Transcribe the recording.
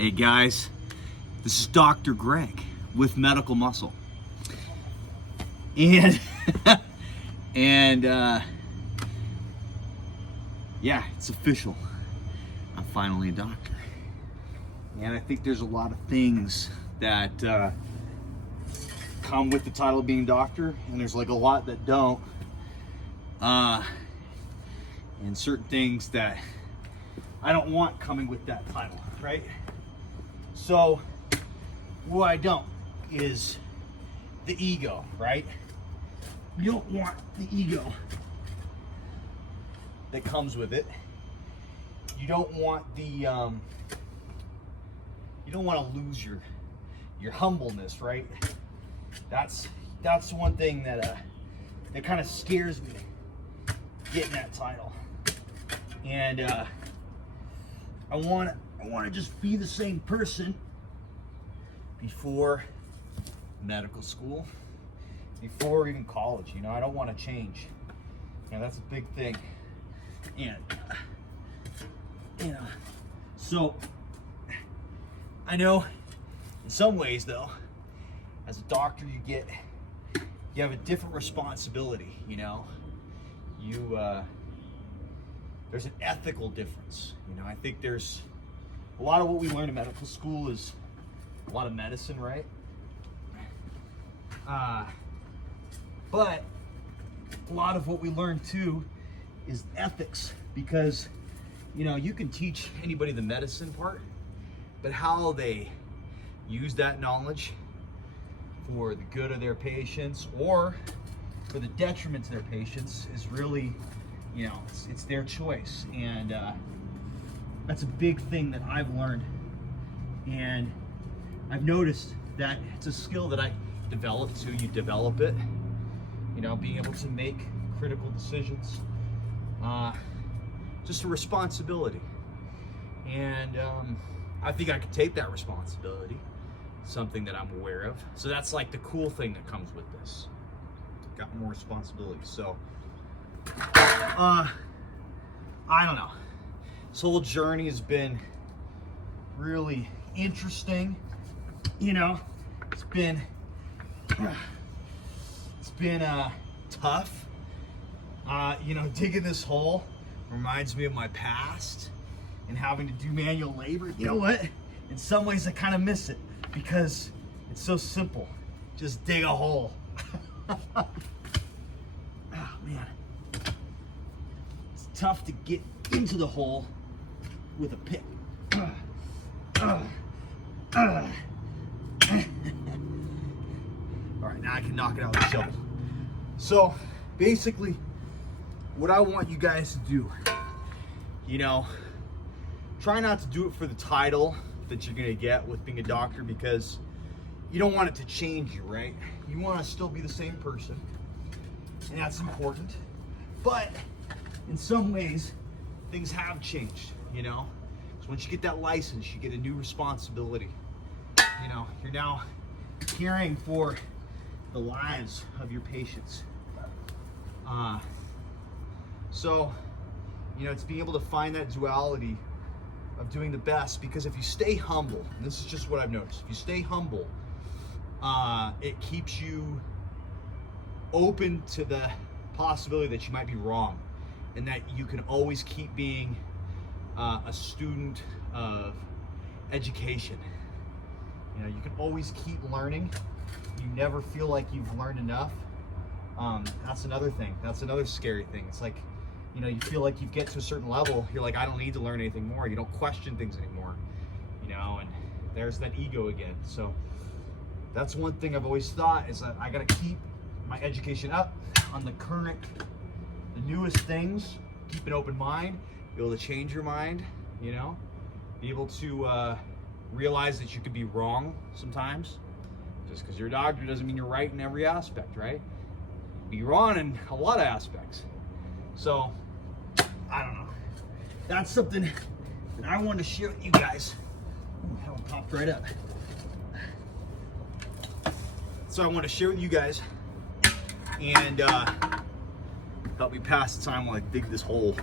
Hey guys, this is Dr. Greg with Medical Muscle. And yeah, it's official. I'm finally a doctor. And I think there's a lot of things that come with the title of being doctor, and there's like a lot that don't. And certain things that I don't want coming with that title, right? So what I don't is the ego, right? You don't want the ego that comes with it. You don't want the you don't want to lose your humbleness, right? That's one thing that that kind of scares me, getting that title. And I want to just be the same person before medical school, before even college. You know, I don't want to change. You know, that's a big thing. And so I know in some ways though, as a doctor, you have a different responsibility. You know, there's an ethical difference. You know, I think there's a lot of what we learn in medical school is a lot of medicine, right? But a lot of what we learn too is ethics, because you know, you can teach anybody the medicine part, but how they use that knowledge for the good of their patients or for the detriment to their patients is really, you know, it's their choice. And that's a big thing that I've learned, and I've noticed that it's a skill that I developed too. You develop it, you know, being able to make critical decisions, just a responsibility. And I think I could take that responsibility, something that I'm aware of. So that's like the cool thing that comes with this. Got more responsibility. So I don't know. This whole journey has been really interesting. You know, it's been tough. You know, digging this hole reminds me of my past and having to do manual labor. You know what? In some ways I kind of miss it because it's so simple. Just dig a hole. Oh man. It's tough to get into the hole with a pick. All right, now I can knock it out with a shovel. So basically, what I want you guys to do, you know, try not to do it for the title that you're gonna get with being a doctor, because you don't want it to change you, right? You want to still be the same person, and that's important. But in some ways, things have changed, you know? So once you get that license, you get a new responsibility. You know, you're now caring for the lives of your patients. So, you know, it's being able to find that duality of doing the best, because if you stay humble, and this is just what I've noticed, if you stay humble, it keeps you open to the possibility that you might be wrong, and that you can always keep being a student of education. You know, you can always keep learning. You never feel like you've learned enough. That's another thing. That's another scary thing. It's like, you know, you feel like you get to a certain level, you're like, I don't need to learn anything more. You don't question things anymore, you know, and there's that ego again. So that's one thing I've always thought, is that I got to keep my education up on the current, the newest things, keep an open mind, be able to change your mind, you know, be able to realize that you could be wrong sometimes. Just because you're a doctor doesn't mean you're right in every aspect, right? Be wrong in a lot of aspects. So, I don't know. That's something that I wanted to share with you guys. Ooh, that one popped right up. So I want to share with you guys, and help me pass the time while I dig this hole.